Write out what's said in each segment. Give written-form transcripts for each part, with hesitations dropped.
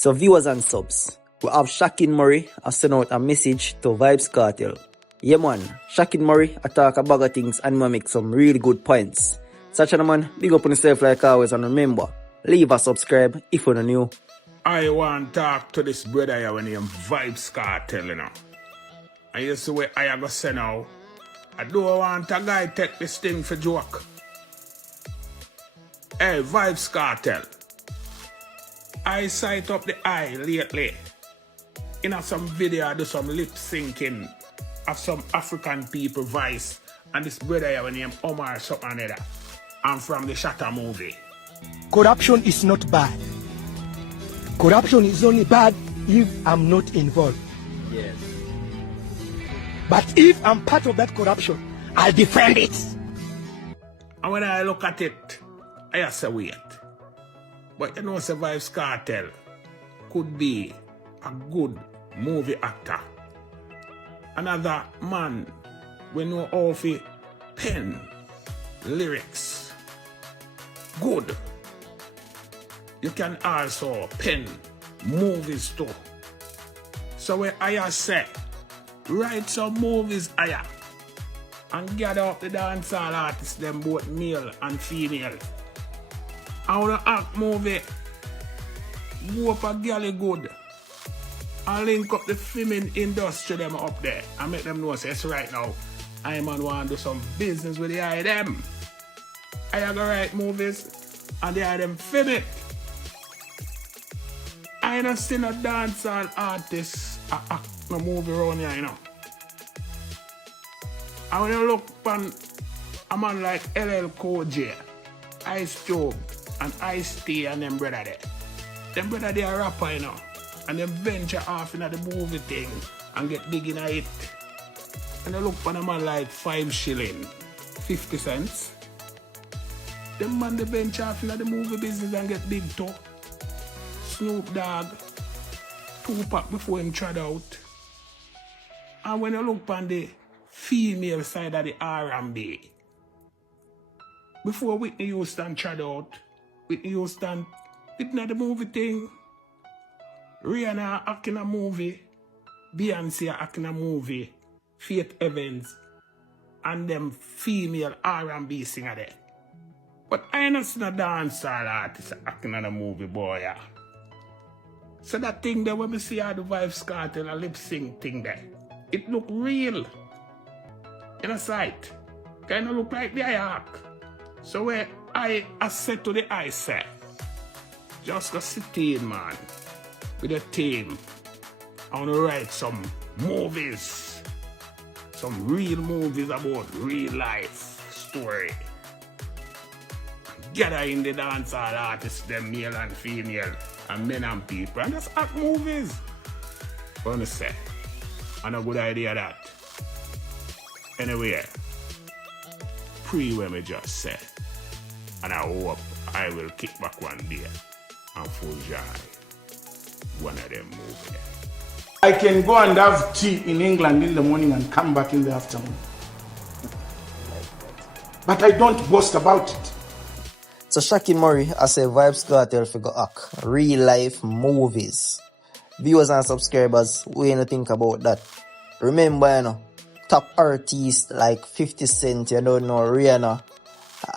So viewers and subs, we have Shakin Murray send out a message to Vybz Kartel. Yeah man, Shakin Murray talk about things and make some really good points. Such a man, big up on yourself like always, and remember, leave a subscribe if you're new. I want to talk to this brother here when named Vybz Kartel, you know. And you see what I go say now. I don't want a guy take this thing for joke. Hey, Vybz Kartel. I sight up the eye lately. In some video, I do some lip syncing of some African people voice. And this brother here named Omar something like that. I'm from the Shatter movie. Corruption is not bad. Corruption is only bad if I'm not involved. Yes. But if I'm part of that corruption, I'll defend it. And when I look at it, I say wait. But you know, Vybz Kartel could be a good movie actor. Another man we know how to pen lyrics. Good. You can also pen movies too. So when I say, write some movies higher and gather up the dancehall artists, them both male and female. I wanna act movie, go up a galley good, and link up the filming industry them up there and make them know say right now, I man want to do some business with the eye them. I go write movies and the eye them film it. I ain't seen a dancehall artist act no movie around here, you know. And when you look upon a man like LL Cool J, Ice Cube, and Ice T and them brother there. Them brother they are rapper, you know. And them venture off in the movie thing and get big in it. And you look upon a man like 5 shilling, 50 cents. Them man they venture off in the movie business and get big too. Snoop Dogg, Tupac before him tried out. And when you look on the female side of the R&B, before Whitney Houston tried out, Whitney Houston did not the movie thing. Rihanna acting a movie, Beyonce acting a movie, Faith Evans, and them female R&B singer there. But I ain't seen a dancehall artist acting in a movie, boy. Yeah. So that thing there when we see how the Vybz Kartel and lip sync thing there, it look real. In a sight. Kind of look like the eye. So where I said to the eye say, just go sit in man, with a team. I want to write some movies. Some real movies about real life story. Gather in the dancehall artists, them male and female, and men and people, and just act movies. What you say? And a good idea that. Anyway, pre what me just said. And I hope I will kick back one day and full joy one of them movies. I can go and have tea in England in the morning and come back in the afternoon. But I don't boast about it. So Shakin Murray say Vybz Kartel figure act real life movies. Viewers and subscribers, what you think about that? Remember, you know, top artists like 50 Cent, you don't know, Rihanna,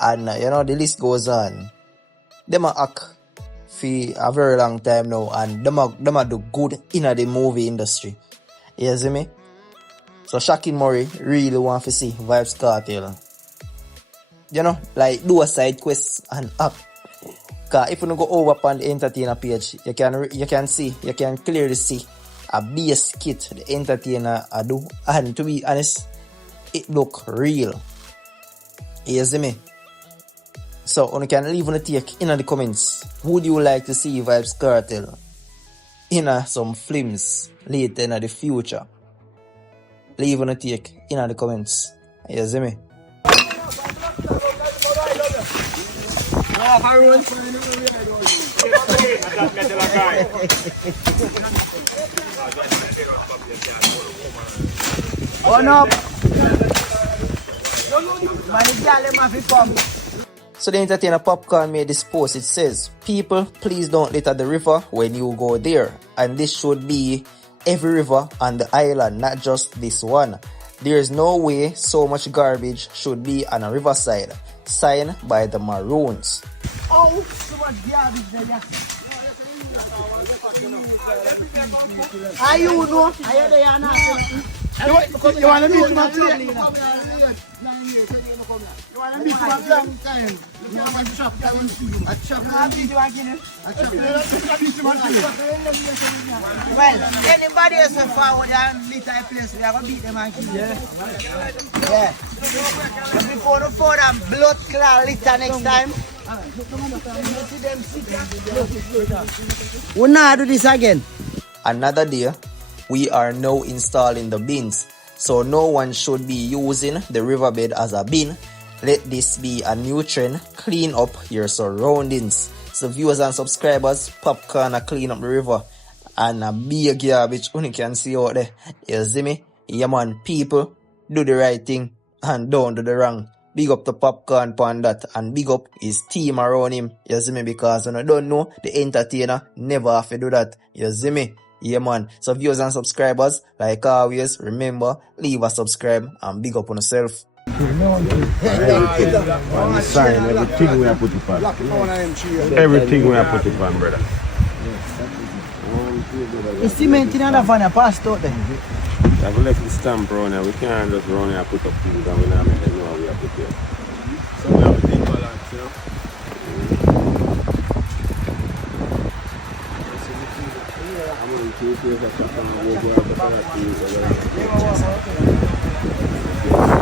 and you know, the list goes on. Them a act for a very long time now, and them a do good in the movie industry. You see me? So Shakin Murray really want to see Vybz Kartel, you know, like do a side quest and act. Cause if you go over upon the entertainer page, you can clearly see a base kit the entertainer do, and to be honest, it look real. You see me? So you can leave on the take in the comments. Would you like to see Vybz Kartel in some films later in the future? Leave on the take in the comments. You see me? One up. Man, the girl them have to come. So the entertainer Popcaan made this post. It says, "People, please don't litter the river when you go there. And this should be every river on the island, not just this one. There is no way so much garbage should be on a riverside. Signed by the Maroons." Oh, so much garbage there. Are you know? Are you there now? You want to meet him at today? You want to meet him at long time? You want to shop? At shop? Well, anybody else will forward and meet a place, we are going to beat them and kill them. Yeah. But before the phone and blood clot litter next time. We not do this again. Another day, we are now installing the bins. So no one should be using the riverbed as a bin. Let this be a new trend. Clean up your surroundings. So viewers and subscribers, Popcaan clean up the river. And a big garbage you can see out there. You see me? Yeah man, people, do the right thing and don't do the wrong. Big up to Popcaan on that, and big up his team around him. You see me? Because when I don't know, the entertainer never have to do that. You see me? Yeah man. So viewers and subscribers, like always, remember, leave a subscribe and big up on yourself. Sign everything we have put it on. Everything we have put it on, brother. The cement in the van, passed out there. I've left the stamp around here. We can't just run here and put up things and we don't make them know how we have put here. So we have to take balance, you know. I'm going to take care of the shop and we'll go out to the